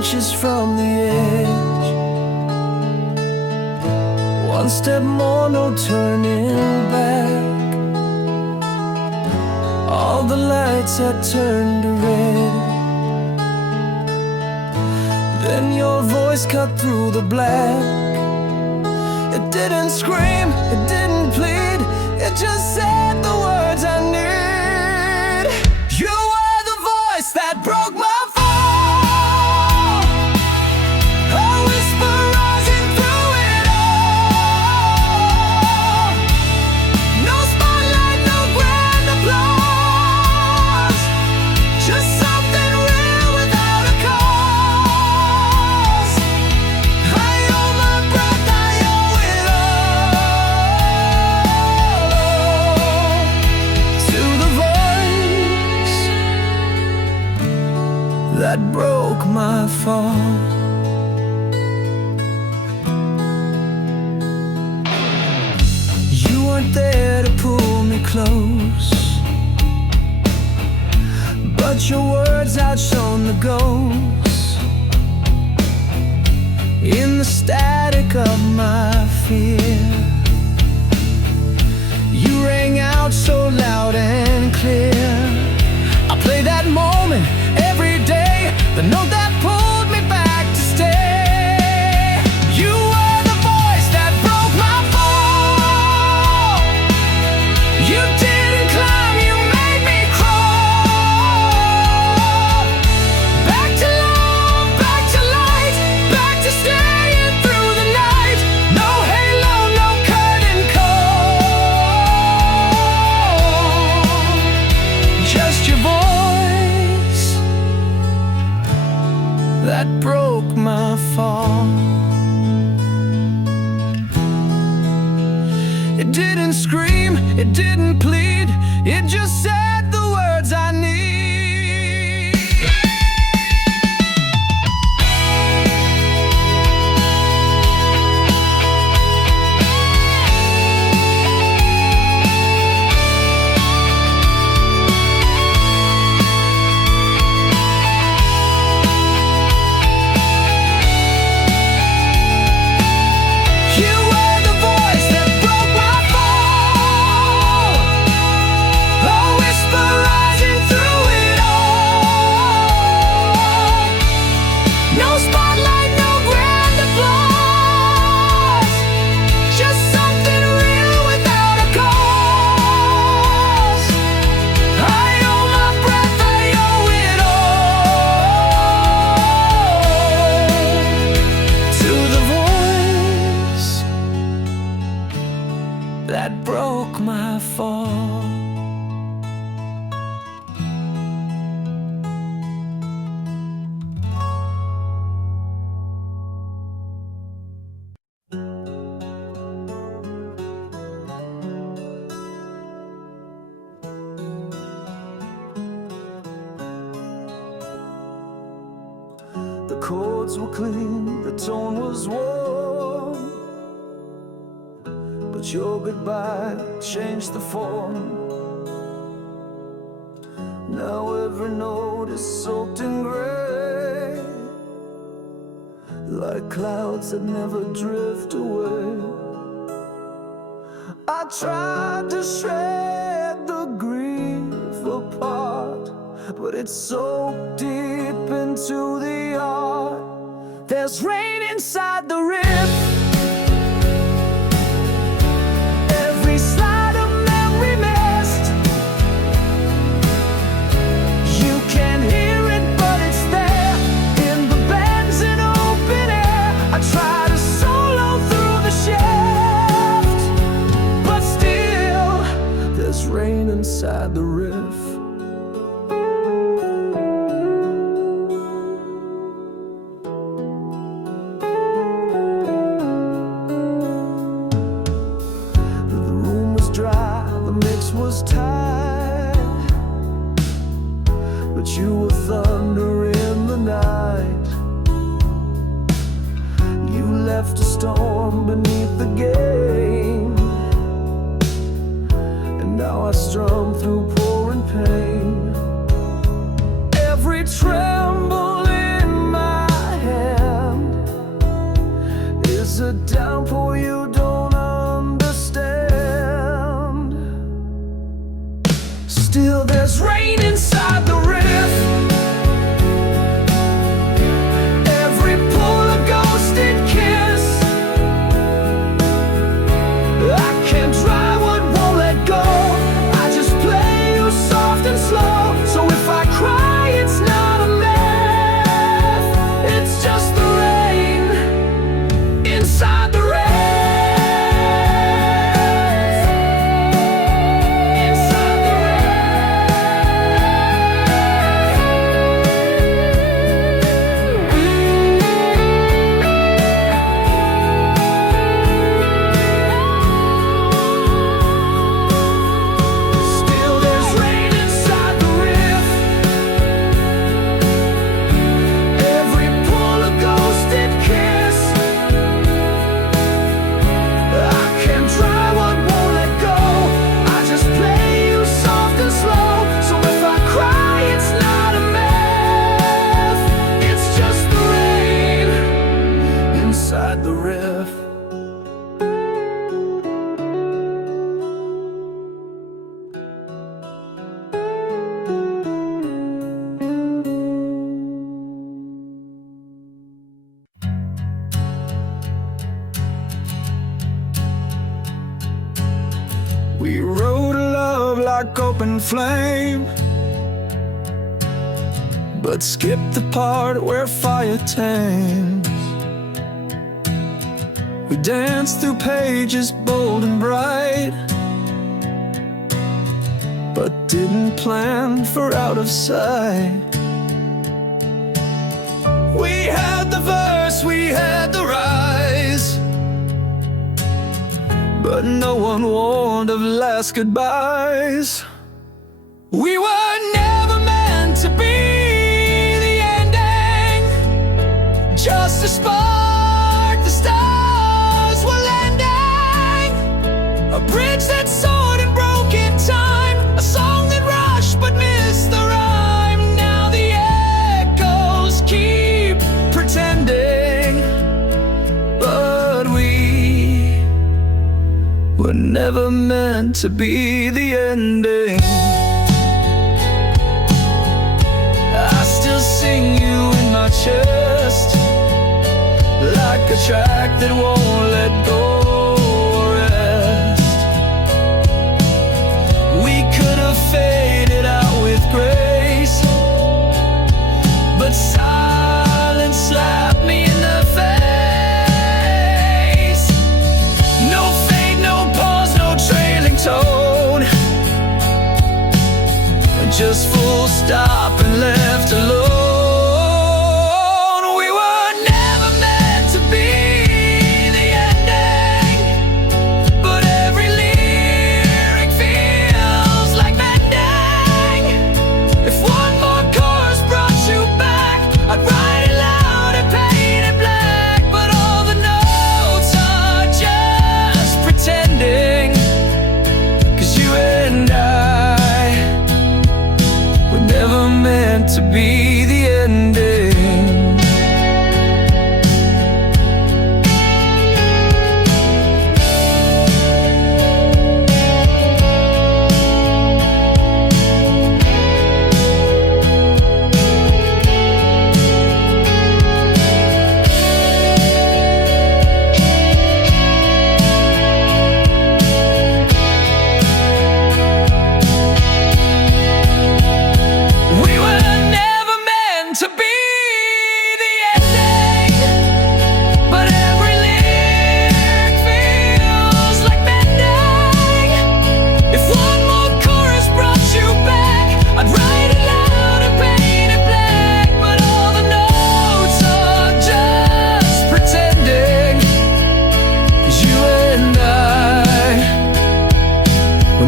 inches from the edge. One step more, no turning back. All the lights had turned to red. Then your voice cut through the black. It didn't scream, it didn't plead, it just said the words I need. You were the voice that broke my fall, a whisper rising through it all. No spotlight, no grand applause, just something real without a cause. I owe my breath, I owe it all to the voice that broke my fall. You weren't there to pull me close, but your words outshone the ghosts. In the static of my fear, you rang out so loud and clear. I play that moment every day, the note that pulled me back to stay. You were the voice that broke my fall. You didn't climb, you made me crawl. Back to love, back to light, back to staying through the night. No halo, no curtain call, just your voice that broke my fall. It didn't scream, it didn't plead, it just said the words I need. You were the voice that broke my fall, a whisper rising through it all. No spotlight, no grand applause, just something real without a cause. I owe my breath, I owe it all to the voice that broke my fall. The chords were clean, the tone was warm, but your goodbye changed the form. Now every note is soaked in gray, like clouds that never drift away. I tried to shred the grief apart, but it's so deep into the art. There's rain inside the riff, every slide of memory mist. You can't hear it, but it's there in the bends in open air. I try to solo through the shaft, but still there's rain inside the riff. Was tight, but you were thunder in the night. You left a storm beneath the game, and now I strum through pouring pain. Every tremble in my the riff. We wrote a love like open flame, but skipped the part where fire tames. We danced through pages bold and bright, but didn't plan for out of sight. We had the verse, we had the rise, but no one warned of last goodbyes. We were never meant to be the ending, just a spark the stars were lending, a bridge that soared and broke in time, a song that rushed but missed the rhyme. Now the echoes keep pretending, but we were never meant to be the ending. I still sing you in my chest, like a track that won't let go or rest. We could have faded out with grace, but silence slapped me in the face. No fade, no pause, no trailing tone, just full stop and left alone. We were never meant to be the ending, but every lyric feels like bending. If one more chorus brought you back, I'd write it loud and paint it black, but all the notes are just pretending, 'cause you and I never meant to be the ending.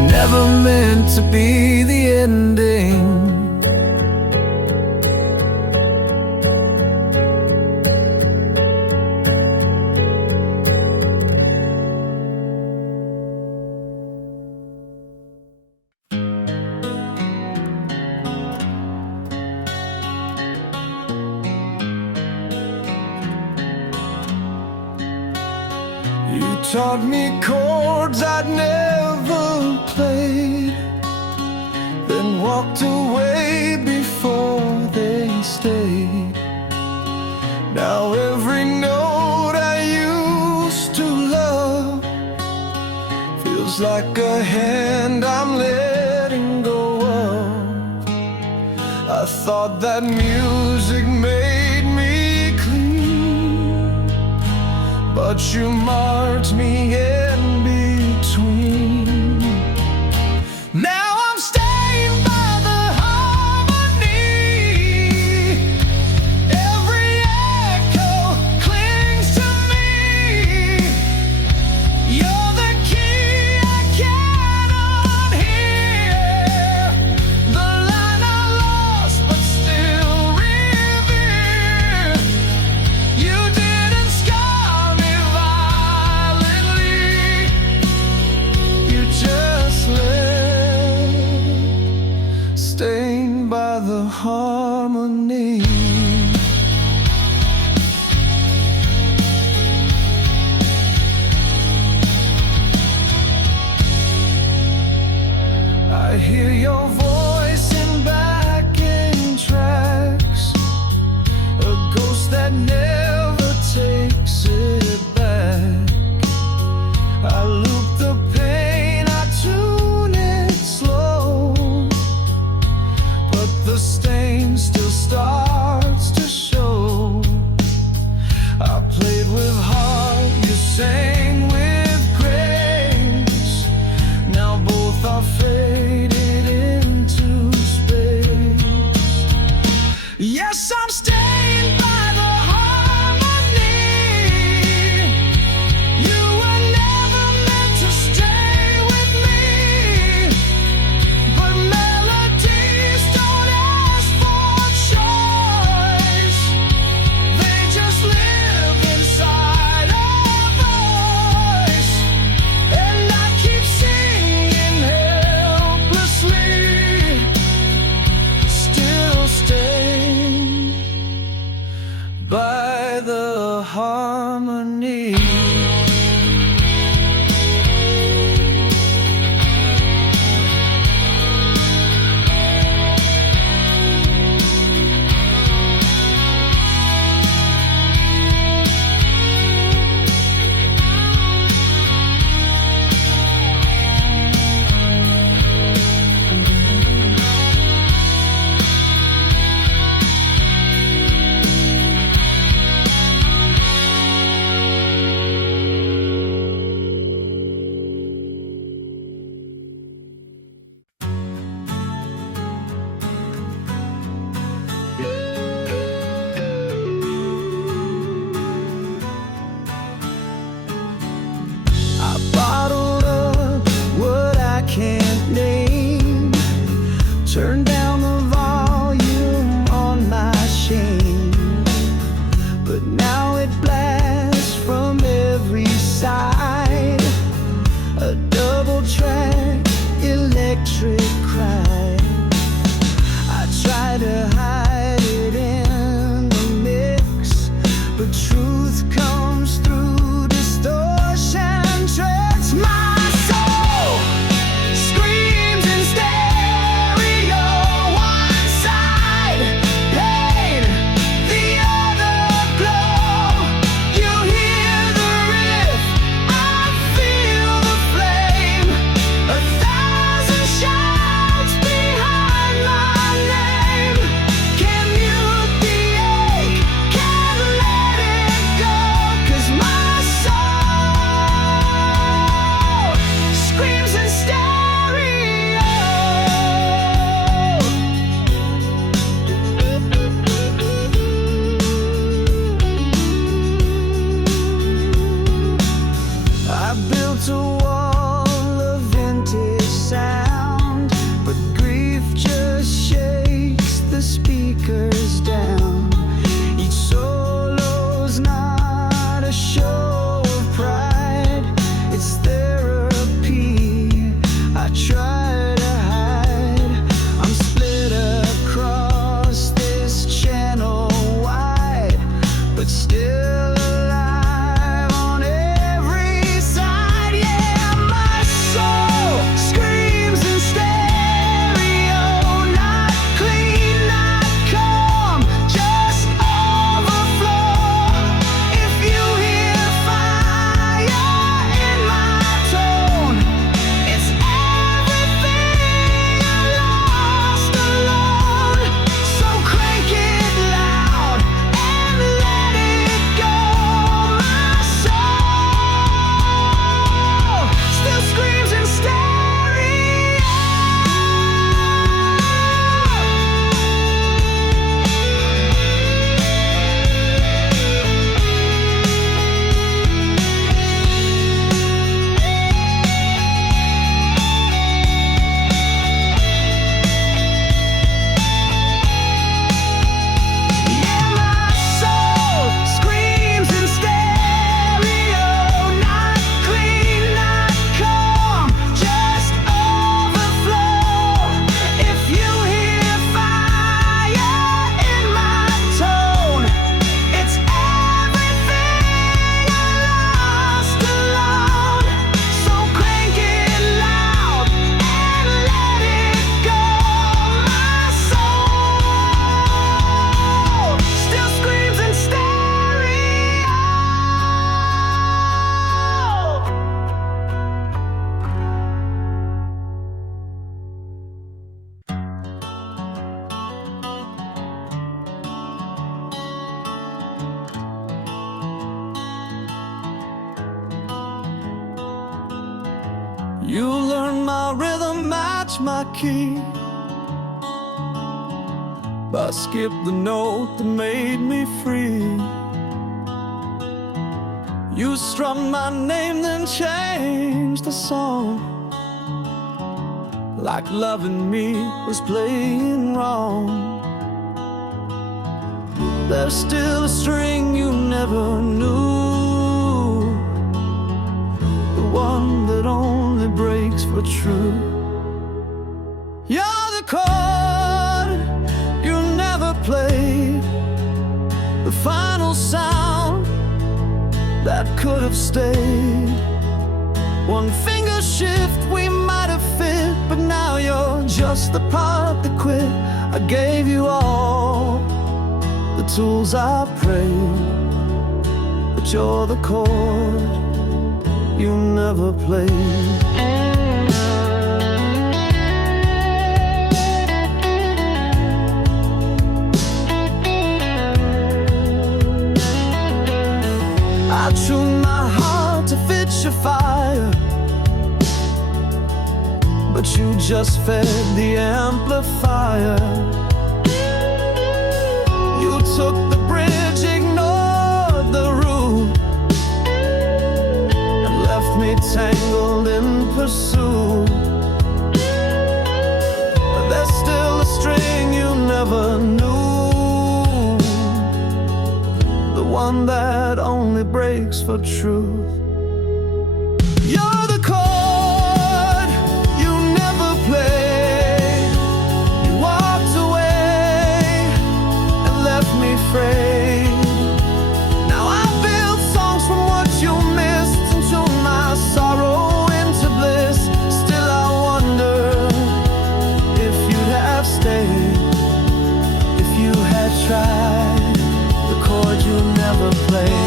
Never meant to be the ending. You taught me chords I'd never played, then walked away before they stayed. Now every note I used to love feels like a hand I'm letting go of. I thought that music made me clean, but you marked me in between. Now I'm staying by the harmony. Every echo clings to me. You're the key I cannot hear, the line I lost but still revere. You didn't scar me violently, harmony. Bottled up what I can't name. Turn down the volume on my shame. But now it blasts from every side. A double track electric cry. I try to hide it in the mix, but truth comes through distortion. Tracks my soul, screams in stereo. One side pain, the other glow. You hear the riff, I feel the flame. 1,000 shouts behind my name. Can't mute the ache, can't let it go. 'Cause my soul screams in stereo. I built a wall of vintage sound, but grief just shakes the speakers down. Each solo's not a show of pride, it's therapy I try to hide. I'm split across this channel wide, but still alive on every side. Yeah, my soul screams in stereo. Not clean, not calm, just overflow. If you hear fire in my tone, it's everything I lost alone. So crank it loud and let it go. My soul still screams in stereo. Yeah, my soul screams in stereo. Not clean, not calm, just overflow. If you hear fire in my tone, it's everything I lost alone. So crank it loud and let it go. My soul still screams in stereo. You learn my rhythm, match my key, but skip the note that made me free. You strum my name, then change the song, like loving me was playing wrong. There's still a string you never knew, the one that only breaks for true. You're the chord you never played, the final sound that could have stayed. One finger shift we might have fit, but now you're just the part that quit. I gave you all the tools I prayed, but you're the chord you never played. I tuned my heart to fit your fire, but you just fed the amplifier. You took the bridge, ignored the root, and left me tangled in pursuit. But there's still a string you never knew, the one that only breaks for truth. You're the chord you never played. You walked away and left me frayed. Now I build songs from what you missed, and tune my sorrow into bliss. Still I wonder if you'd have stayed, if you had tried the chord you never played.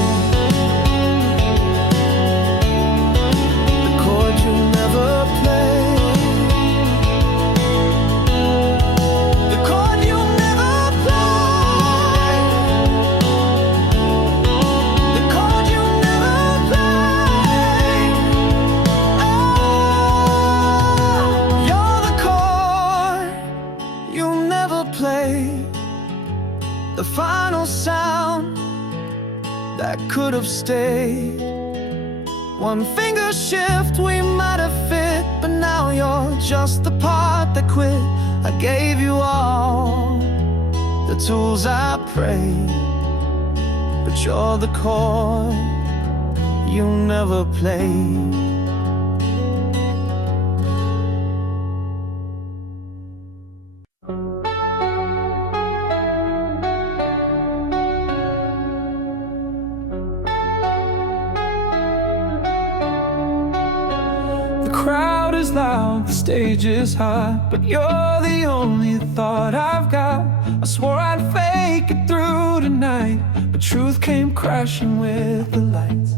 The final sound that could have stayed. One finger shift we might have fit, but now you're just the part that quit. I gave you all the tools I prayed, but you're the chord you never played. Crowd is loud, the stage is high, but you're the only thought I've got. I swore I'd fake it through tonight, but truth came crashing with the lights.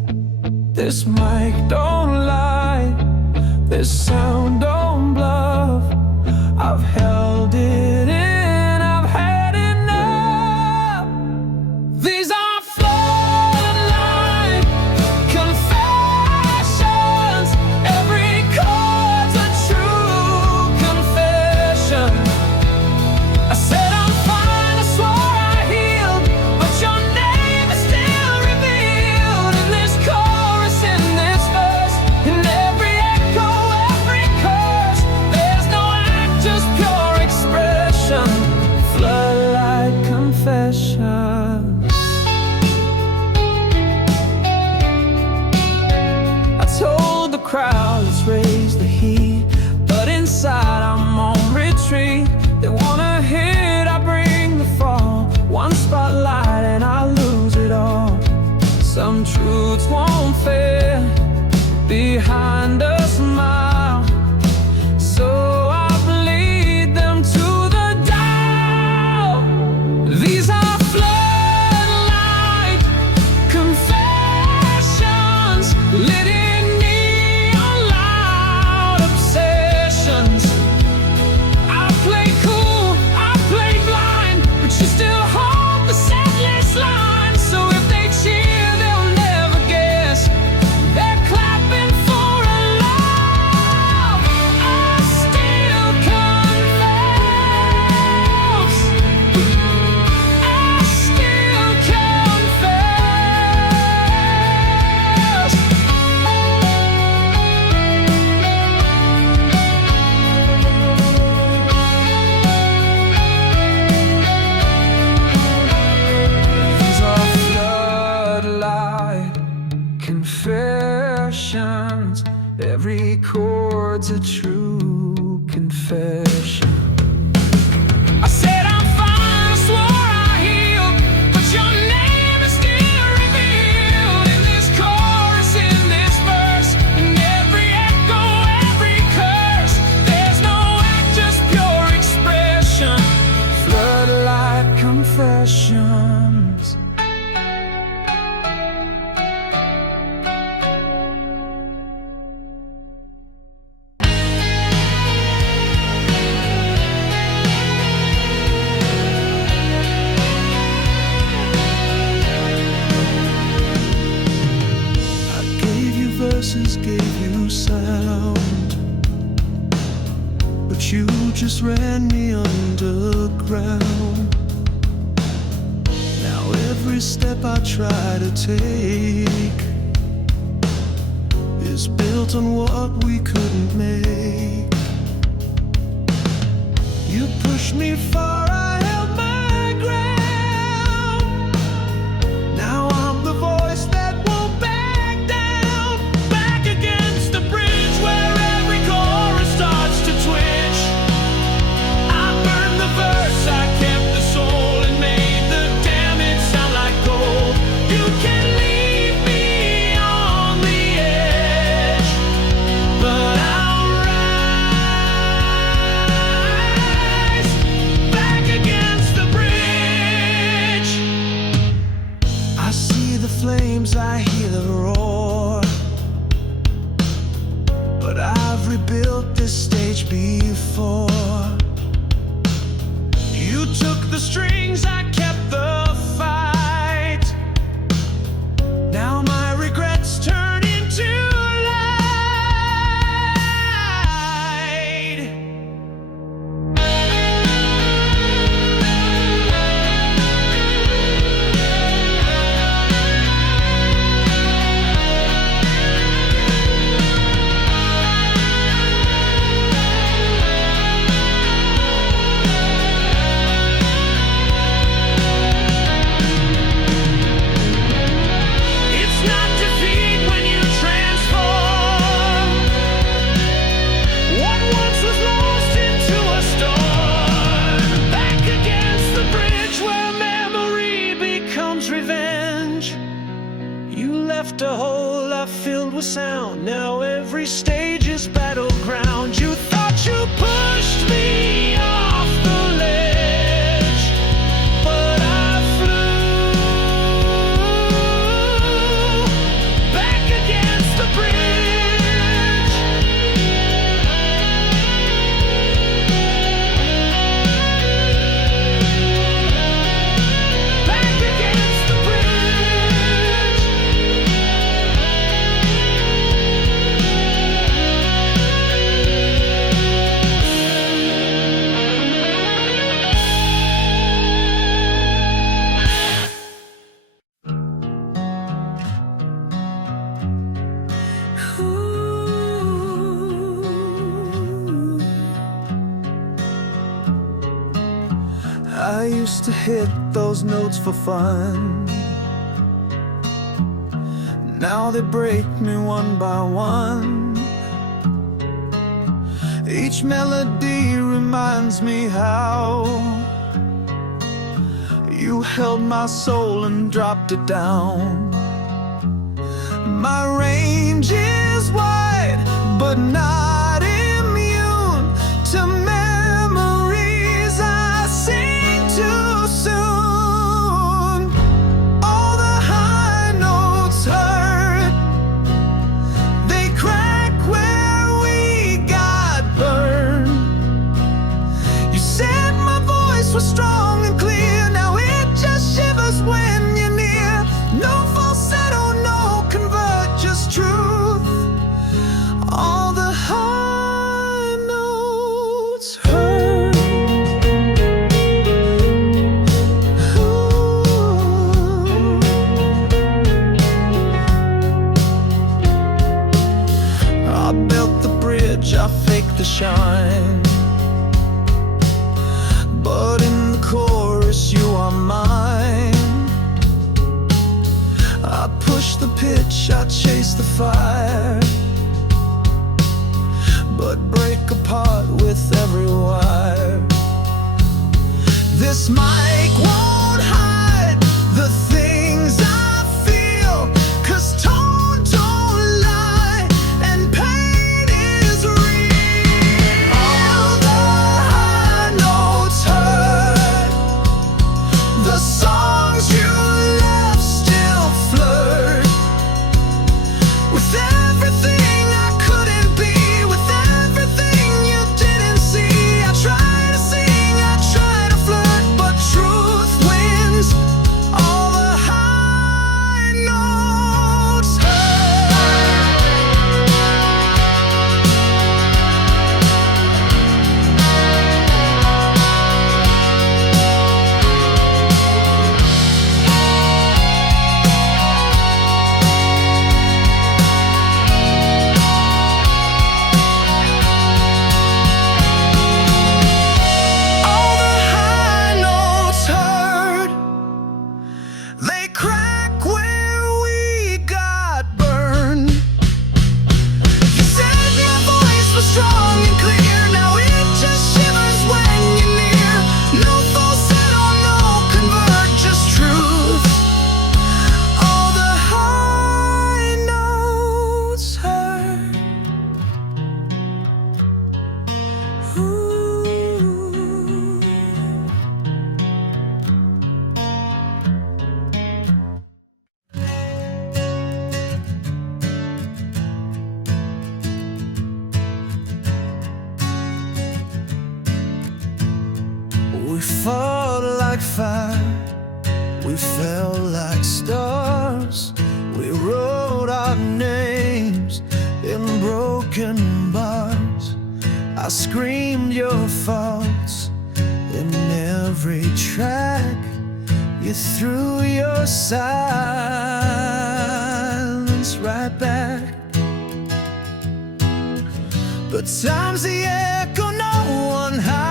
This mic don't lie, this sound don't bluff. I've held it in, I've had enough. These are Floodlight Confessions. Every chord's a true confession. I said I'm fine, I swore I healed, but your name is still revealed in this chorus, in this verse, in every echo, every curse. There's no act, just pure expression. Floodlight Confessions. I told the crowd, let's raise the heat, but inside I'm on retreat. They wanna hit, I bring the fall. One spotlight and I lose it all. Some truths won't fail behind a smile, so I bleed them to the dial. These are Floodlight Confessions, lit in neon loud obsessions. I play cool, I play blind, but you still hold the setlist line. So if they cheer, they'll never guess they're clapping for a love I still confess. I still confess. These are Floodlight Confessions. Every chord's a true confession. I said I'm fine, I swore I healed, but your name is still revealed in this chord. verses gave you sound, but you just ran me underground. Now every step I try to take is built on what we couldn't make. You pushed me far, I held my ground. Now I'm the voice that won't back down. Back against the bridge where every chorus starts to twitch. I burned the verse, I kept the soul, and made the damage sound like gold. You can leave me on the edge, but I'll rise back against the bridge. I see the flames, I hear the roar, but I've rebuilt this stage before. You took the strings, I kept the fight. Now my regrets turn into light. It's not defeat when you transform what once was lost into a storm. Back against the bridge where memory becomes revenge. You left a hole I filled with sound. Now every stage is battleground. You thought you pushed me off the ledge, but I flew back against the bridge. Back against the bridge. I used to hit those notes for fun. Now they break me one by one. Each melody reminds me how you held my soul and dropped it down. My range is wide, but not immune to memories I sing too soon. All the high notes hurt, they crack where we got burned. You said my voice was strong and clear, now it just shivers when you're near. No falsetto, no convert, just truth. All the high notes hurt. Ooh. I built the bridge, I faked the shine, but in the chorus you are mine. I push the pitch, I chase the fire, but break apart with every wire. This mic won't hide the things I feel, 'cause tone don't lie and pain is real. All the high notes hurt, the songs you left still flirt with everything I couldn't be, with everything you didn't see. I try to sing, I try to flirt, but truth fought like fire, we fell like stars. We wrote our names in broken bars. I screamed your faults in every track. You threw your silence right back. But time's the echo no one hides,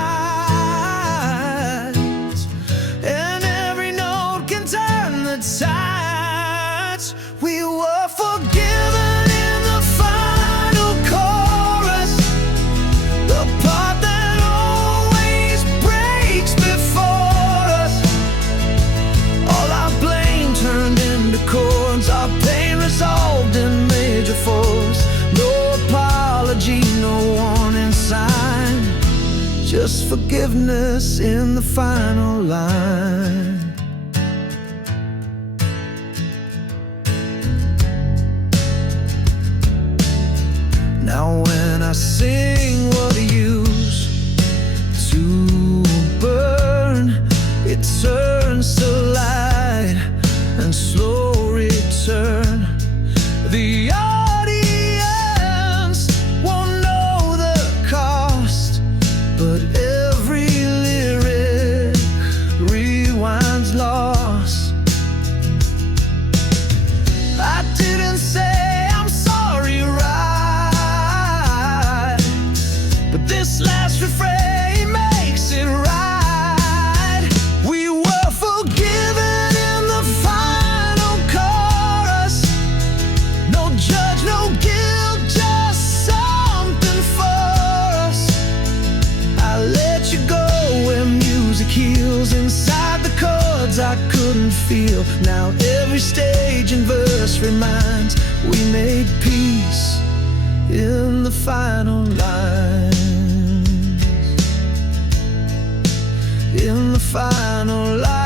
and every note can turn the tides. We were forgiven in the final chorus, the part that always breaks before us. All our blame turned into chords, our pain resolved in major force. No apology, no warning sign, just forgiveness in the final line. Now when I sing what I used to burn, it turns to light and slow return. The audience won't know the cost, but every lyric rewinds lost. I didn't say I'm sorry, right, but this last refrain makes it right. We were forgiven in the final chorus. No judge, no guilt, just something for us. I let you go when music heals. Inside the chords I couldn't feel. Now every stage and verse reminds we made peace in the final lines. In the final lines.